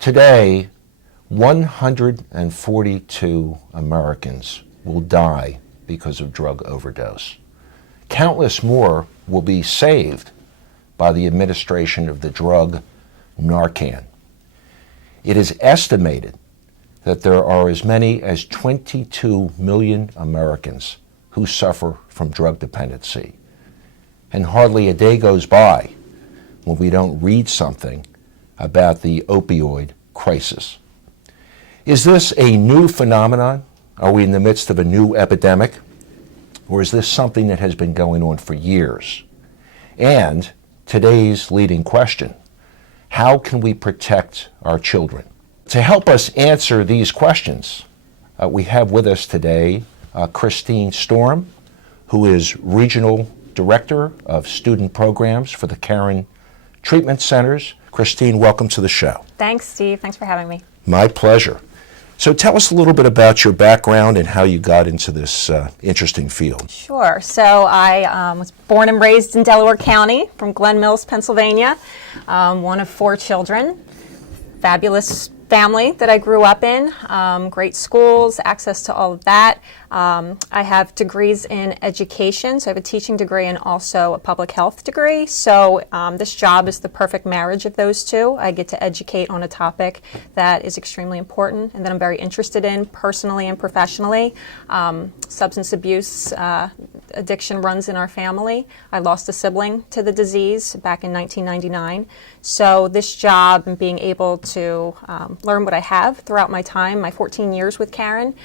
Today, 142 Americans will die because of drug overdose. Countless more will be saved by the administration of the drug Narcan. It is estimated that there are as many as 22 million Americans who suffer from drug dependency. And hardly a day goes by when we don't read something about the opioid crisis. Is this a new phenomenon? Are we in the midst of a new epidemic? Or is this something that has been going on for years? And today's leading question, how can we protect our children? To help us answer these questions, we have with us today Christine Storm, who is Regional Director of Student Programs for the Caron Treatment Centers. Christine, welcome to the show. Thanks, Steve. Thanks for having me. My pleasure. So tell us a little bit about your background and how you got into this interesting field. Sure. So I was born and raised in Delaware County from Glen Mills, Pennsylvania, one of 4 children. Fabulous family that I grew up in, great schools, access to all of that. I have degrees in education, so I have a teaching degree and also a public health degree. So this job is the perfect marriage of those two. I get to educate on a topic that is extremely important and that I'm very interested in personally and professionally. Substance abuse addiction runs in our family. I lost a sibling to the disease back in 1999. So this job and being able to learn what I have throughout my time, my 14 years with Caron,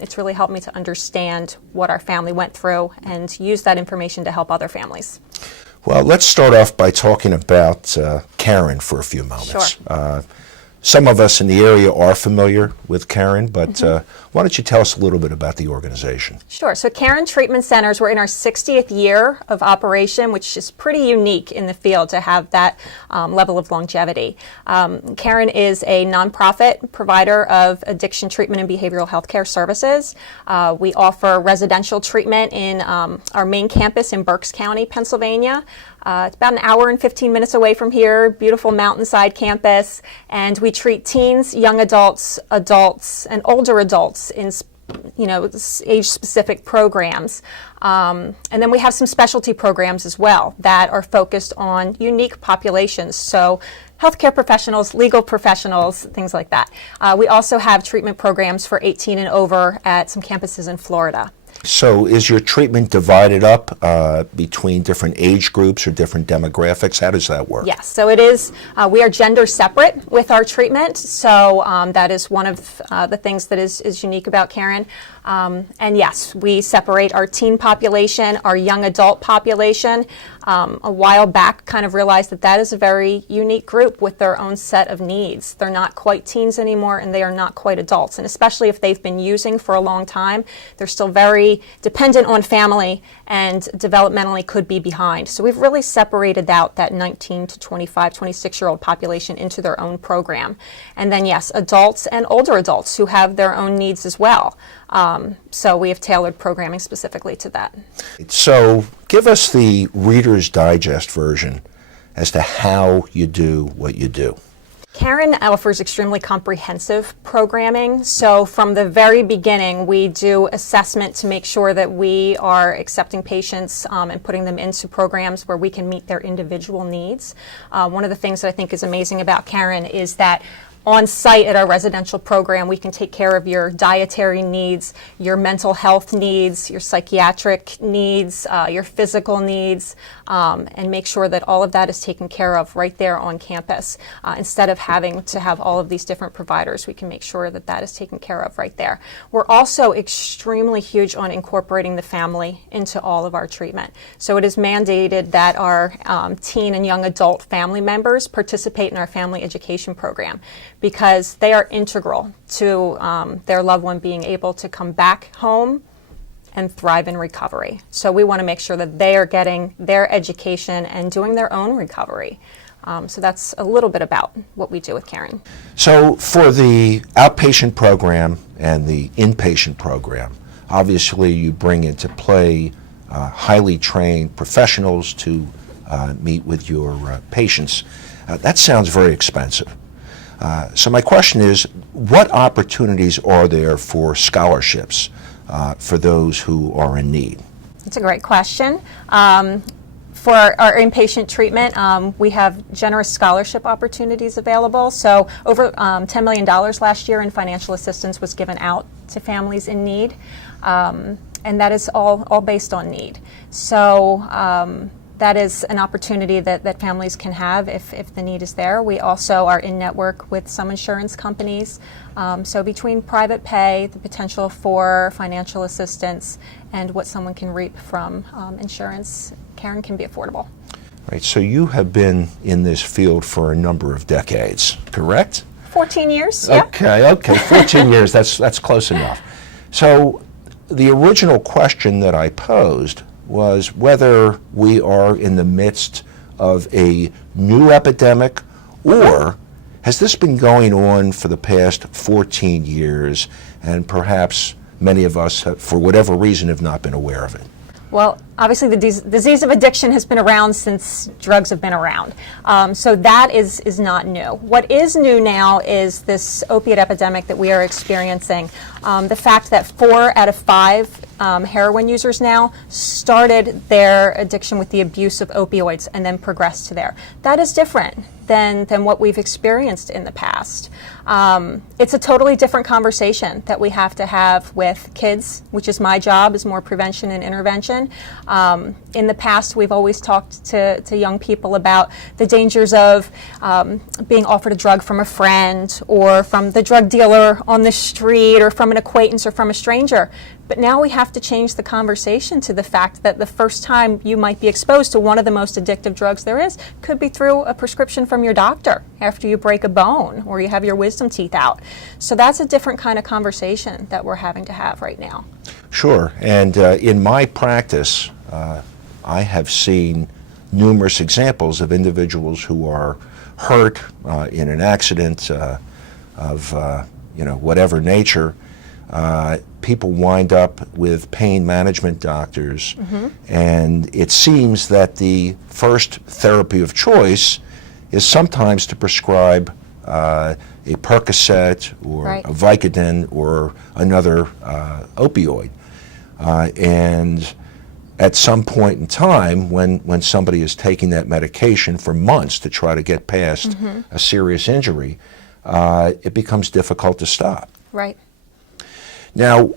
it's really helped me to understand what our family went through and use that information to help other families. Well, let's start off by talking about Caron for a few moments. Sure. Some of us in the area are familiar with Caron, but why don't you tell us a little bit about the organization? Sure. So Caron Treatment Centers, we're in our 60th year of operation, which is pretty unique in the field to have that level of longevity. Caron is a nonprofit provider of addiction treatment and behavioral health care services. We offer residential treatment in our main campus in Berks County, Pennsylvania. It's about an hour and 15 minutes away from here, beautiful mountainside campus, and we treat teens, young adults, adults, and older adults in age-specific programs. And then we have some specialty programs as well that are focused on unique populations. So healthcare professionals, legal professionals, things like that. We also have treatment programs for 18 and over at some campuses in Florida. So is your treatment divided up between different age groups or different demographics? How does that work? Yes, so it is, we are gender separate with our treatment, so that is one of the things that is unique about Caron. And yes, we separate our teen population, our young adult population. A while back kind of realized that that is a very unique group with their own set of needs. They're not quite teens anymore and they are not quite adults. And especially if they've been using for a long time, they're still very dependent on family and developmentally could be behind. So we've really separated out that 19 to 25, 26-year-old population into their own program. And then yes, adults and older adults who have their own needs as well. So we have tailored programming specifically to that. So give us the Reader's Digest version as to how you do what you do. Caron offers extremely comprehensive programming. So from the very beginning, we do assessment to make sure that we are accepting patients and putting them into programs where we can meet their individual needs. One of the things that I think is amazing about Caron is that on site at our residential program, we can take care of your dietary needs, your mental health needs, your psychiatric needs, your physical needs, and make sure that all of that is taken care of right there on campus. Instead of having to have all of these different providers, we can make sure that that is taken care of right there. We're also extremely huge on incorporating the family into all of our treatment. So it is mandated that our teen and young adult family members participate in our family education program, because they are integral to their loved one being able to come back home and thrive in recovery. So we want to make sure that they are getting their education and doing their own recovery. So that's a little bit about what we do with Caron. So for the outpatient program and the inpatient program, obviously you bring into play highly trained professionals to meet with your patients. That sounds very expensive. So my question is, what opportunities are there for scholarships for those who are in need? That's a great question. For our inpatient treatment, we have generous scholarship opportunities available. So over $10 million last year in financial assistance was given out to families in need. And that is all based on need. So that is an opportunity that families can have if the need is there. We also are in network with some insurance companies. So between private pay, the potential for financial assistance, and what someone can reap from insurance, Caron can be affordable. Right, so you have been in this field for a number of decades, correct? 14 years, yeah. Okay, 14 years, that's close enough. So the original question that I posed was whether we are in the midst of a new epidemic, or has this been going on for the past 14 years and perhaps many of us, for whatever reason, have not been aware of it? Well, obviously the disease of addiction has been around since drugs have been around. So that is not new. What is new now is this opiate epidemic that we are experiencing. The fact that 4 out of 5 heroin users now started their addiction with the abuse of opioids and then progressed to there. That is different than what we've experienced in the past. It's a totally different conversation that we have to have with kids, which is my job, is more prevention and intervention. In the past, we've always talked to young people about the dangers of being offered a drug from a friend or from the drug dealer on the street or from an acquaintance or from a stranger. But now we have to change the conversation to the fact that the first time you might be exposed to one of the most addictive drugs there is could be through a prescription from your doctor after you break a bone or you have your wisdom teeth out. So that's a different kind of conversation that we're having to have right now. Sure, and in my practice, I have seen numerous examples of individuals who are hurt in an accident of whatever nature. People wind up with pain management doctors, and it seems that the first therapy of choice is sometimes to prescribe a Percocet or Right. a Vicodin or another opioid. And at some point in time, when somebody is taking that medication for months to try to get past a serious injury, it becomes difficult to stop. Right. Now,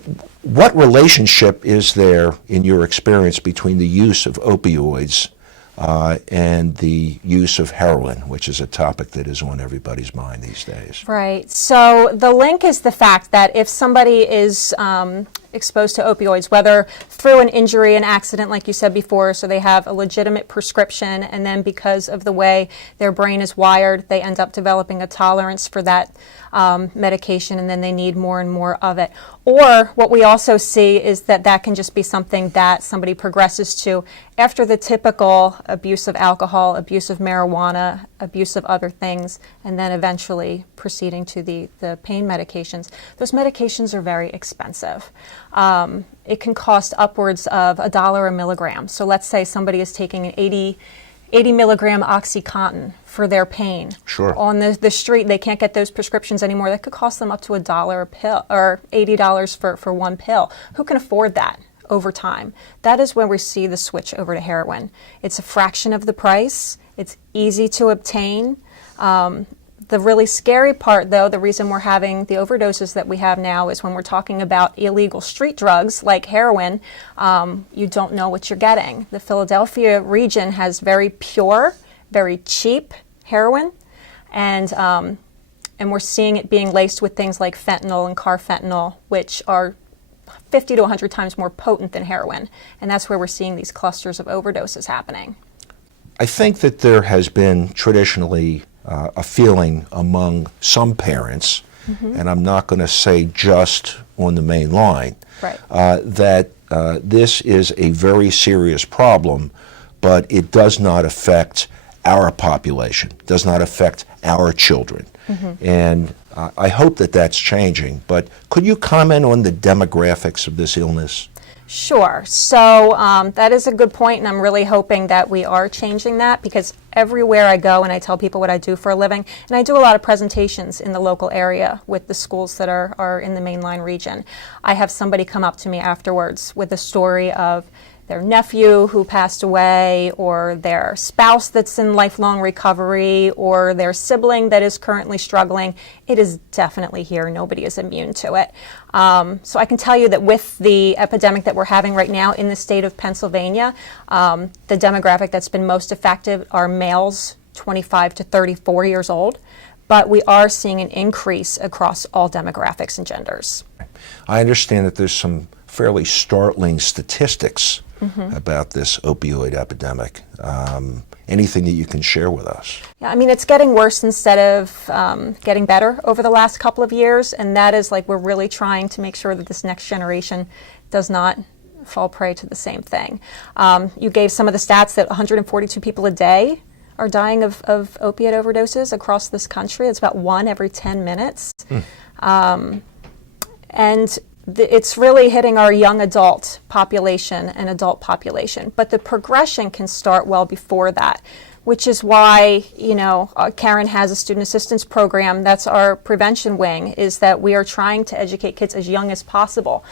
what relationship is there in your experience between the use of opioids and the use of heroin, which is a topic that is on everybody's mind these days? Right. So the link is the fact that if somebody is exposed to opioids, whether through an injury, an accident, like you said before, so they have a legitimate prescription, and then because of the way their brain is wired, they end up developing a tolerance for that medication, and then they need more and more of it. Or what we also see is that can just be something that somebody progresses to after the typical abuse of alcohol, abuse of marijuana, abuse of other things, and then eventually proceeding to the pain medications. Those medications are very expensive. It can cost upwards of $1 a milligram. So let's say somebody is taking an 80 milligram OxyContin for their pain. Sure. On the street, they can't get those prescriptions anymore. That could cost them up to $1 a pill or $80 for one pill. Who can afford that over time? That is when we see the switch over to heroin. It's a fraction of the price. It's easy to obtain. The really scary part, though, the reason we're having the overdoses that we have now is when we're talking about illegal street drugs like heroin, you don't know what you're getting. The Philadelphia region has very pure, very cheap heroin, and we're seeing it being laced with things like fentanyl and carfentanil, which are 50 to 100 times more potent than heroin, and that's where we're seeing these clusters of overdoses happening. I think that there has been traditionally a feeling among some parents, and I'm not going to say just on the main line, Right. That this is a very serious problem, but it does not affect our population, does not affect our children. And I hope that that's changing, but could you comment on the demographics of this illness? Sure. So that is a good point, and I'm really hoping that we are changing that, because everywhere I go and I tell people what I do for a living, and I do a lot of presentations in the local area with the schools that are in the mainline region, I have somebody come up to me afterwards with a story of their nephew who passed away, or their spouse that's in lifelong recovery, or their sibling that is currently struggling. It is definitely here. Nobody is immune to it. So I can tell you that with the epidemic that we're having right now in the state of Pennsylvania, the demographic that's been most affected are males 25 to 34 years old, but we are seeing an increase across all demographics and genders. I understand that there's some fairly startling statistics about this opioid epidemic. Anything that you can share with us? Yeah, I mean, it's getting worse instead of getting better over the last couple of years, and that is like we're really trying to make sure that this next generation does not fall prey to the same thing. You gave some of the stats that 142 people a day are dying of opiate overdoses across this country. It's about 1 every 10 minutes. And it's really hitting our young adult population and adult population. But the progression can start well before that, which is why, Caron has a student assistance program. That's our prevention wing, is that we are trying to educate kids as young as possible.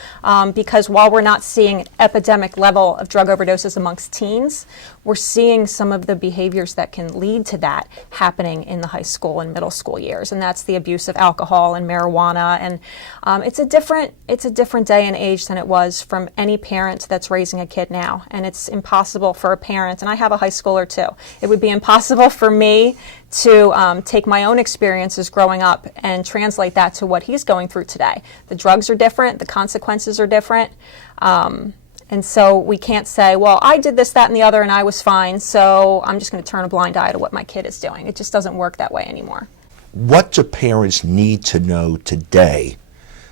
Because while we're not seeing an epidemic level of drug overdoses amongst teens, we're seeing some of the behaviors that can lead to that happening in the high school and middle school years. And that's the abuse of alcohol and marijuana. And it's a different day and age than it was from any parent that's raising a kid now. And it's impossible for a parent, and I have a high schooler too. It would be impossible for me to take my own experiences growing up and translate that to what he's going through today. The drugs are different, the consequences are different, and so we can't say, well, I did this, that, and the other, and I was fine, so I'm just going to turn a blind eye to what my kid is doing. It just doesn't work that way anymore. What do parents need to know today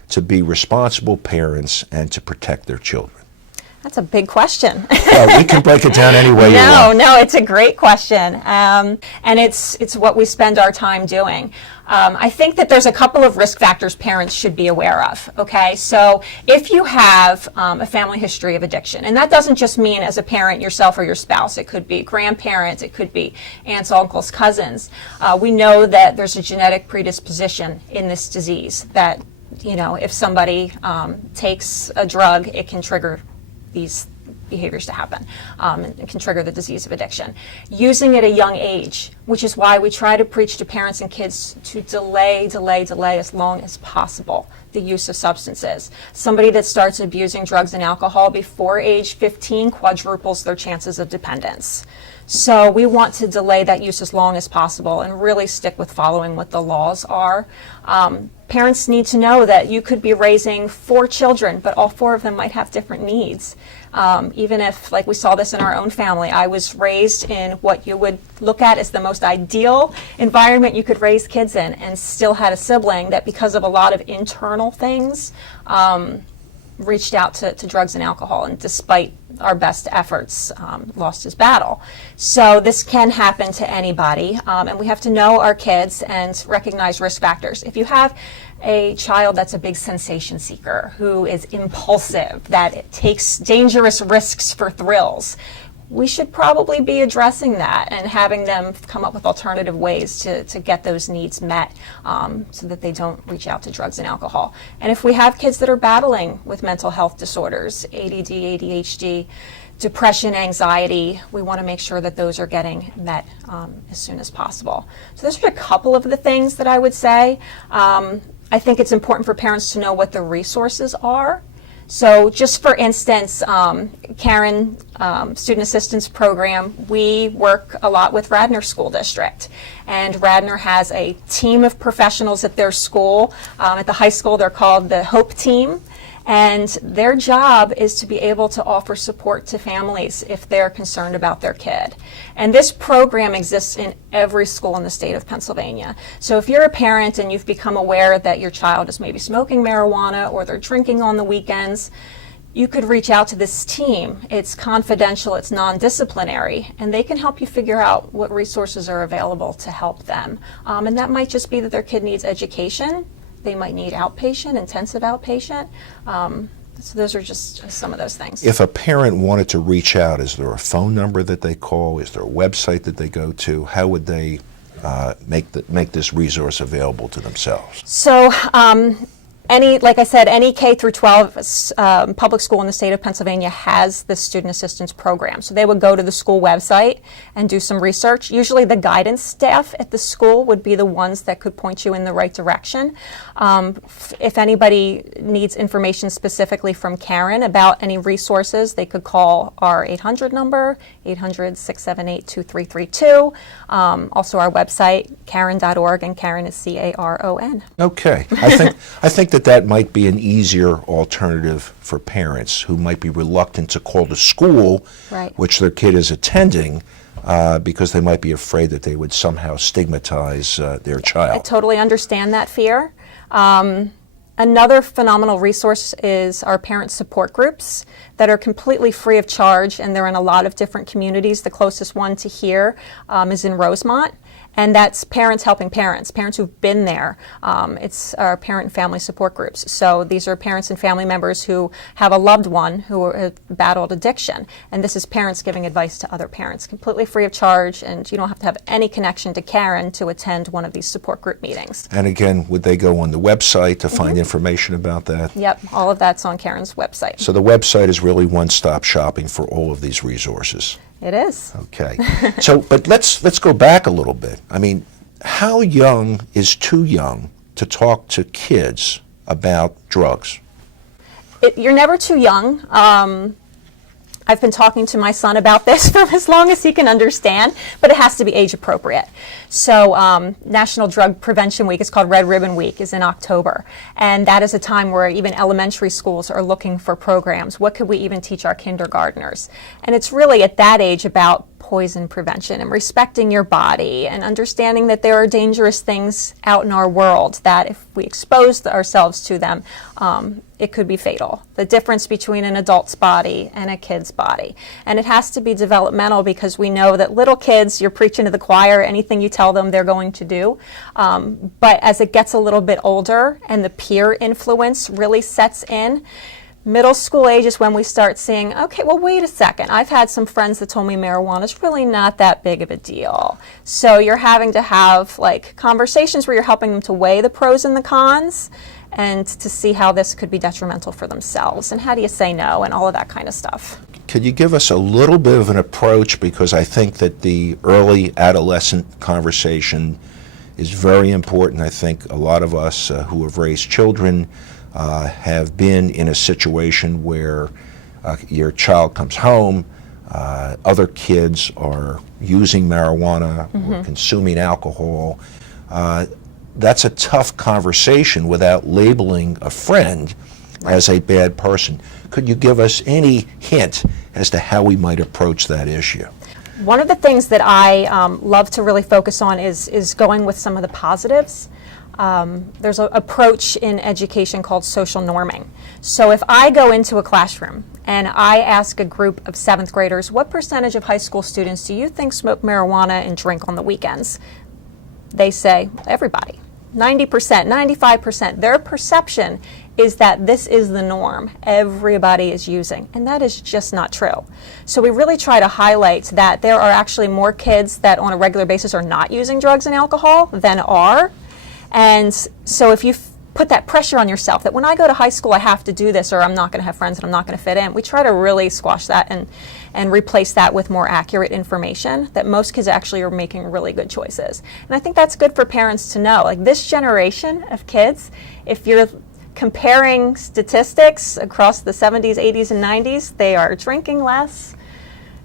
to be responsible parents and to protect their children? That's a big question. Well, we can break it down any way you want. No, it's a great question. And it's what we spend our time doing. I think that there's a couple of risk factors parents should be aware of, okay? So if you have a family history of addiction, and that doesn't just mean as a parent yourself or your spouse, it could be grandparents, it could be aunts, uncles, cousins. We know that there's a genetic predisposition in this disease that, if somebody takes a drug, it can trigger these behaviors to happen, and can trigger the disease of addiction. Using at a young age, which is why we try to preach to parents and kids to delay as long as possible the use of substances. Somebody that starts abusing drugs and alcohol before age 15 quadruples their chances of dependence. So we want to delay that use as long as possible and really stick with following what the laws are. Parents need to know that you could be raising 4 children, but all 4 of them might have different needs. Even if, like we saw this in our own family, I was raised in what you would look at as the most ideal environment you could raise kids in, and still had a sibling that, because of a lot of internal things, reached out to drugs and alcohol, and despite our best efforts, lost his battle. So this can happen to anybody, and we have to know our kids and recognize risk factors. If you have a child that's a big sensation seeker, who is impulsive, that takes dangerous risks for thrills, we should probably be addressing that and having them come up with alternative ways to get those needs met, so that they don't reach out to drugs and alcohol. And if we have kids that are battling with mental health disorders, ADD, ADHD, depression, anxiety, we want to make sure that those are getting met as soon as possible. So those are a couple of the things that I would say. I think it's important for parents to know what the resources are. So just for instance, Caron Student Assistance Program, we work a lot with Radnor School District. And Radnor has a team of professionals at their school. At the high school, they're called the HOPE Team. And their job is to be able to offer support to families if they're concerned about their kid. And this program exists in every school in the state of Pennsylvania. So if you're a parent and you've become aware that your child is maybe smoking marijuana or they're drinking on the weekends, you could reach out to this team. It's confidential, it's non-disciplinary, and they can help you figure out what resources are available to help them. And that might just be that their kid needs education. They might need outpatient, intensive outpatient. So those are just some of those things. If a parent wanted to reach out, is there a phone number that they call? Is there a website that they go to? How would they make this resource available to themselves? So, like I said, any K through 12 public school in the state of Pennsylvania has the student assistance program. So they would go to the school website and do some research. Usually the guidance staff at the school would be the ones that could point you in the right direction. If anybody needs information specifically from Caron about any resources, they could call our 800 number, 800-678-2332. Also our website, caron.org, and Caron is Caron. Okay. I think that might be an easier alternative for parents who might be reluctant to call the school, Right. which their kid is attending, because they might be afraid that they would somehow stigmatize their I child. totally understand that fear. Another phenomenal resource is our parent support groups that are completely free of charge, and they're in a lot of different communities. The closest one to here is in Rosemont, and that's parents helping parents who've been there. It's our parent and family support groups. So these are parents and family members who have a loved one who have battled addiction, and this is parents giving advice to other parents, completely free of charge, and you don't have to have any connection to Caron to attend one of these support group meetings. And again, would they go on the website to find information about that? Yep, all of that's on Caron's website. So the website is really one-stop shopping for all of these resources. It is. Okay. But let's go back a little bit. I mean, how young is too young to talk to kids about drugs? You're never too young. I've been talking to my son about this for as long as he can understand, but it has to be age appropriate. So National Drug Prevention Week, it's called Red Ribbon Week, is in October. And that is a time where even elementary schools are looking for programs. What could we even teach our kindergartners? And it's really at that age about poison prevention and respecting your body and understanding that there are dangerous things out in our world that if we expose ourselves to them, it could be fatal. The difference between an adult's body and a kid's body. And it has to be developmental because we know that little kids, you're preaching to the choir, anything you tell them they're going to do. But as it gets a little bit older and the peer influence really sets in, middle school age is when we start seeing, okay, well, wait a second. I've had some friends that told me marijuana is really not that big of a deal. So you're having to have like conversations where you're helping them to weigh the pros and the cons and to see how this could be detrimental for themselves. And how do you say no and all of that kind of stuff. Could you give us a little bit of an approach, because I think that the early adolescent conversation is very important. I think a lot of us who have raised children have been in a situation where your child comes home, other kids are using marijuana or consuming alcohol. That's a tough conversation without labeling a friend as a bad person. Could you give us any hint as to how we might approach that issue? One of the things that I love to really focus on is going with some of the positives. There's an approach in education called social norming. So if I go into a classroom and I ask a group of 7th graders, what percentage of high school students do you think smoke marijuana and drink on the weekends? They say, everybody. 90%, 95%. Their perception is that this is the norm. Everybody is using. And that is just not true. So we really try to highlight that there are actually more kids that on a regular basis are not using drugs and alcohol than are. And so if you put that pressure on yourself that when I go to high school I have to do this or I'm not going to have friends and I'm not going to fit in, we try to really squash that and replace that with more accurate information that most kids actually are making really good choices. And I think that's good for parents to know. Like this generation of kids, if you're comparing statistics across the 70s, 80s, and 90s, they are drinking less,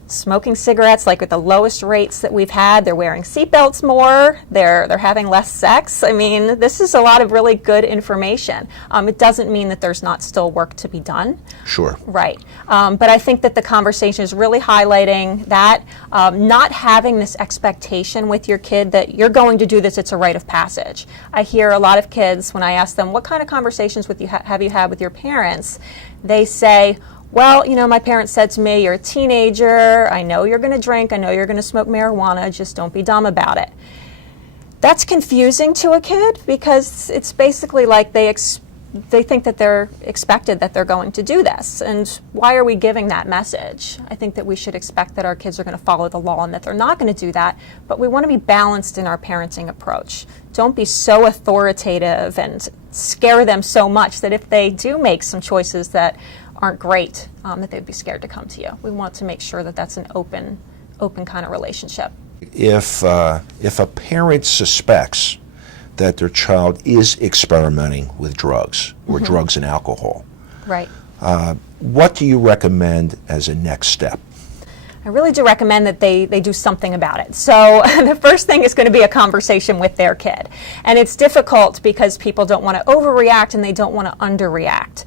smoking cigarettes like at the lowest rates that we've had. They're wearing seatbelts more. They're having less sex. I mean, this is a lot of really good information. It doesn't mean that there's not still work to be done. Sure. Right. But I think that the conversation is really highlighting that, not having this expectation with your kid that you're going to do this, it's a rite of passage. I hear a lot of kids when I ask them, what kind of conversations have you had with your parents? They say, well, you know, my parents said to me, you're a teenager, I know you're going to drink, I know you're going to smoke marijuana, just don't be dumb about it. That's confusing to a kid because it's basically like they think that they're expected, that they're going to do this. And why are we giving that message? I think that we should expect that our kids are going to follow the law and that they're not going to do that, but we want to be balanced in our parenting approach. Don't be so authoritative and scare them so much that if they do make some choices that aren't great, that they'd be scared to come to you. We want to make sure that that's an open kind of relationship. If a parent suspects that their child is experimenting with drugs or drugs and alcohol, Right. what do you recommend as a next step? I really do recommend that they do something about it. So the first thing is going to be a conversation with their kid. And it's difficult because people don't want to overreact and they don't want to underreact.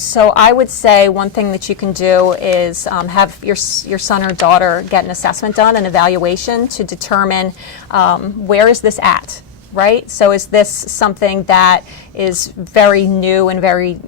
So I would say one thing that you can do is have your son or daughter get an assessment done, an evaluation to determine where is this at, right? So is this something that is very new and very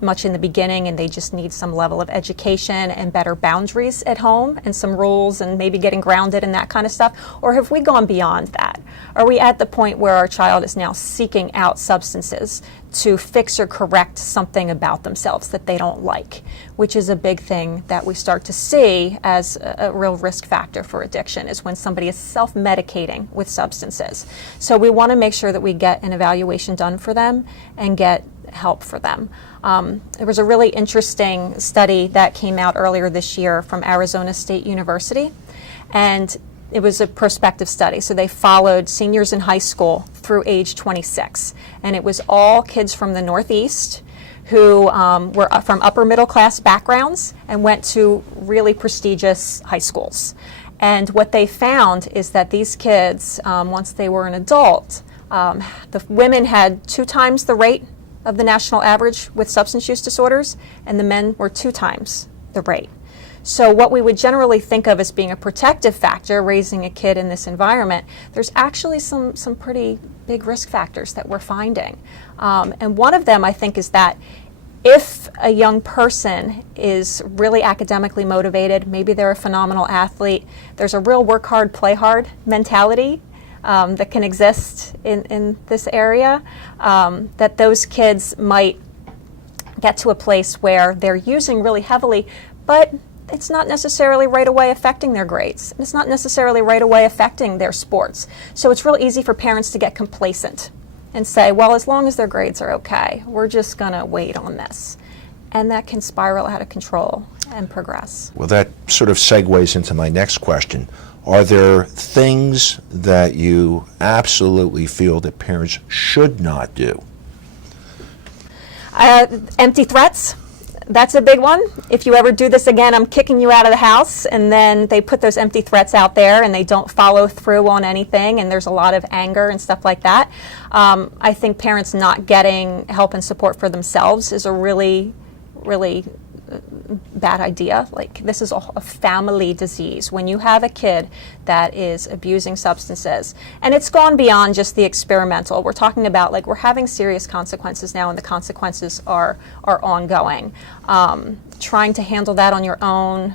much in the beginning and they just need some level of education and better boundaries at home and some rules and maybe getting grounded and that kind of stuff? Or have we gone beyond that? Are we at the point where our child is now seeking out substances to fix or correct something about themselves that they don't like, which is a big thing that we start to see as a real risk factor for addiction, is when somebody is self-medicating with substances. So we want to make sure that we get an evaluation done for them and get help for them. There was a really interesting study that came out earlier this year from Arizona State University, and it was a prospective study. So they followed seniors in high school through age 26, and it was all kids from the Northeast who were from upper middle class backgrounds and went to really prestigious high schools. And what they found is that these kids, once they were an adult, the women had 2 times the rate of the national average with substance use disorders, and the men were 2 times the rate. So what we would generally think of as being a protective factor, raising a kid in this environment, there's actually some pretty big risk factors that we're finding. And one of them, I think, is that if a young person is really academically motivated, maybe they're a phenomenal athlete, there's a real work hard, play hard mentality that can exist in this area, that those kids might get to a place where they're using really heavily, but it's not necessarily right away affecting their grades. It's not necessarily right away affecting their sports. So it's real easy for parents to get complacent and say, well, as long as their grades are okay, we're just going to wait on this. And that can spiral out of control and progress. Well, that sort of segues into my next question. Are there things that you absolutely feel that parents should not do? Empty threats. That's a big one. If you ever do this again, I'm kicking you out of the house. And then they put those empty threats out there and they don't follow through on anything. And there's a lot of anger and stuff like that. I think parents not getting help and support for themselves is a really bad idea. Like, this is a family disease. When you have a kid that is abusing substances, and it's gone beyond just the experimental, we're talking about, like, we're having serious consequences now, and the consequences are ongoing. Trying to handle that on your own,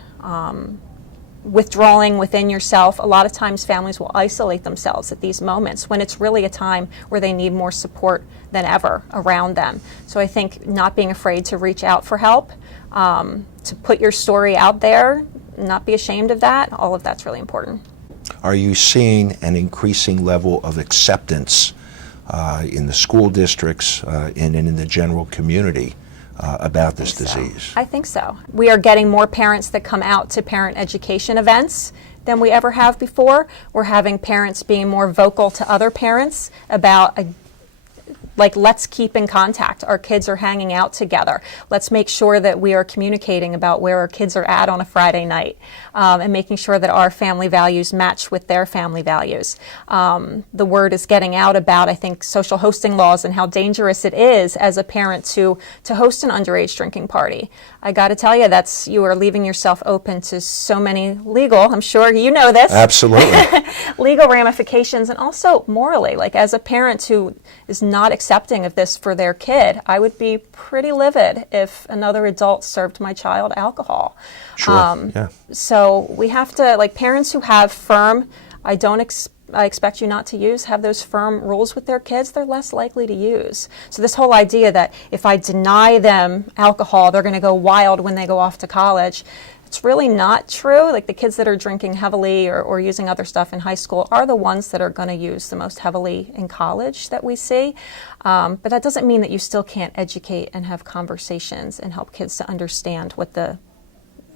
withdrawing within yourself. A lot of times families will isolate themselves at these moments when it's really a time where they need more support than ever around them. So I think not being afraid to reach out for help, to put your story out there, not be ashamed of that, all of that's really important. Are you seeing an increasing level of acceptance in the school districts and in the general community about this disease? I think so. We are getting more parents that come out to parent education events than we ever have before. We're having parents being more vocal to other parents about like, let's keep in contact. Our kids are hanging out together. Let's make sure that we are communicating about where our kids are at on a Friday night, and making sure that our family values match with their family values. The word is getting out about, I think, social hosting laws and how dangerous it is as a parent to host an underage drinking party. I got to tell you, you are leaving yourself open to so many legal, I'm sure you know this. Absolutely. Legal ramifications, and also morally. Like, as a parent who is not accepting of this for their kid, I would be pretty livid if another adult served my child alcohol. Sure. Yeah. So we have to, like, parents who have firm, I don't I expect you not to use, have those firm rules with their kids, they're less likely to use. So this whole idea that if I deny them alcohol, they're going to go wild when they go off to college, it's really not true. Like the kids that are drinking heavily or using other stuff in high school are the ones that are going to use the most heavily in college that we see. But that doesn't mean that you still can't educate and have conversations and help kids to understand what the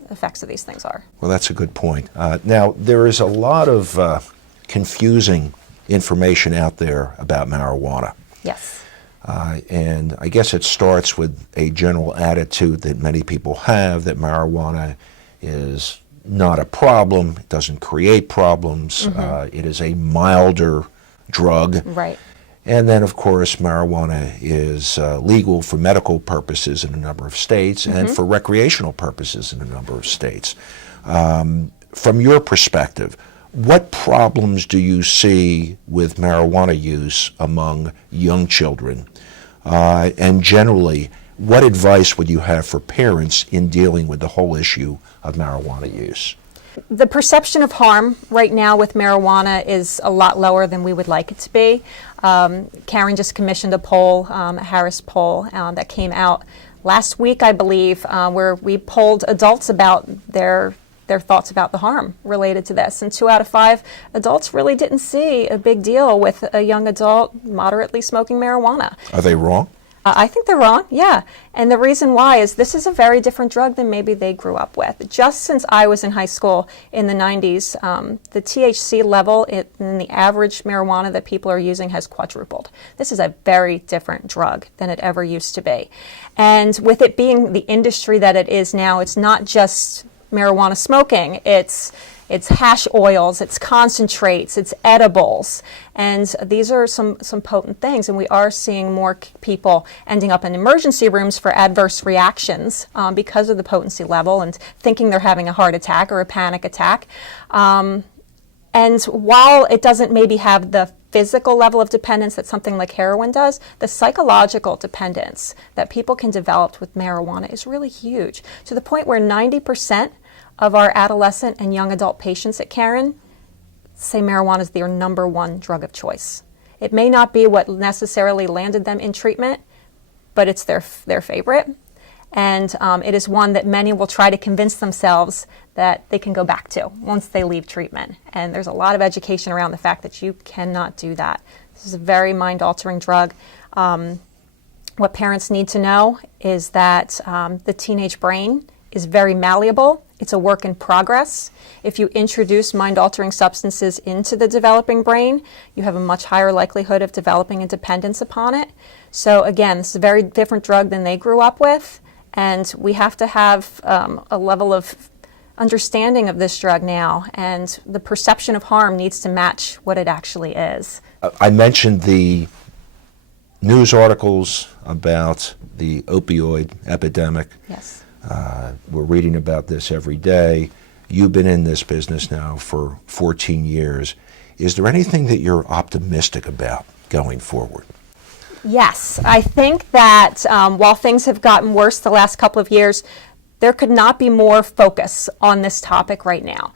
effects of these things are. Well, that's a good point. Now, there is a lot of confusing information out there about marijuana. Yes. And I guess it starts with a general attitude that many people have that marijuana is not a problem, it doesn't create problems, it is a milder drug. Right. And then, of course, marijuana is legal for medical purposes in a number of states and for recreational purposes in a number of states. From your perspective, what problems do you see with marijuana use among young children? And generally, what advice would you have for parents in dealing with the whole issue of marijuana use? The perception of harm right now with marijuana is a lot lower than we would like it to be. Caron just commissioned a poll, a Harris poll, that came out last week, I believe, where we polled adults about their thoughts about the harm related to this. And 2 out of 5 adults really didn't see a big deal with a young adult moderately smoking marijuana. Are they wrong? I think they're wrong, yeah. And the reason why is this is a very different drug than maybe they grew up with. Just since I was in high school in the 90s, the THC level in the average marijuana that people are using has quadrupled. This is a very different drug than it ever used to be. And with it being the industry that it is now, it's not just marijuana smoking, it's hash oils, it's concentrates, it's edibles, and these are some potent things, and we are seeing more people ending up in emergency rooms for adverse reactions because of the potency level and thinking they're having a heart attack or a panic attack. And while it doesn't maybe have the physical level of dependence that something like heroin does, the psychological dependence that people can develop with marijuana is really huge, to the point where 90% of our adolescent and young adult patients at Caron say marijuana is their number 1 drug of choice. It may not be what necessarily landed them in treatment, but it's their favorite. And it is one that many will try to convince themselves that they can go back to once they leave treatment. And there's a lot of education around the fact that you cannot do that. This is a very mind-altering drug. What parents need to know is that the teenage brain is very malleable. It's a work in progress. If you introduce mind-altering substances into the developing brain, you have a much higher likelihood of developing a dependence upon it. So again, this is a very different drug than they grew up with, and we have to have a level of understanding of this drug now, and the perception of harm needs to match what it actually is. I mentioned the news articles about the opioid epidemic. Yes. We're reading about this every day. You've been in this business now for 14 years. Is there anything that you're optimistic about going forward? Yes. I think that while things have gotten worse the last couple of years, there could not be more focus on this topic right now.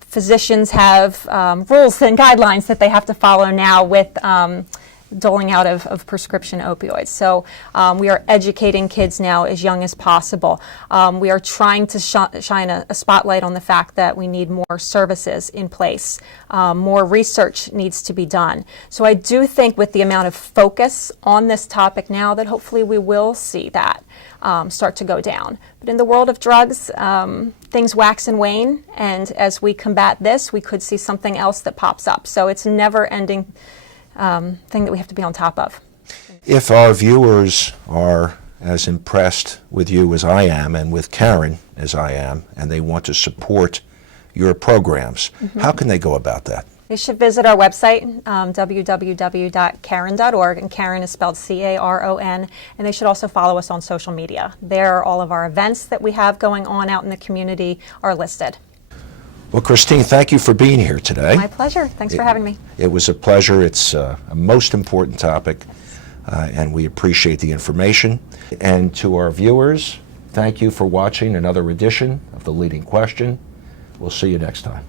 Physicians have rules and guidelines that they have to follow now with doling out of prescription opioids. So we are educating kids now as young as possible. We are trying to shine a spotlight on the fact that we need more services in place. More research needs to be done. So I do think with the amount of focus on this topic now that hopefully we will see that start to go down. But in the world of drugs, things wax and wane, and as we combat this, we could see something else that pops up. So it's a never-ending thing that we have to be on top of. If our viewers are as impressed with you as I am and with Caron as I am, and they want to support your programs, how can they go about that? They should visit our website, www.caron.org, and Caron is spelled C-A-R-O-N, and they should also follow us on social media. There, all of our events that we have going on out in the community are listed. Well, Christine, thank you for being here today. My pleasure. Thanks for having me. It was a pleasure. It's a most important topic, and we appreciate the information. And to our viewers, thank you for watching another edition of The Leading Question. We'll see you next time.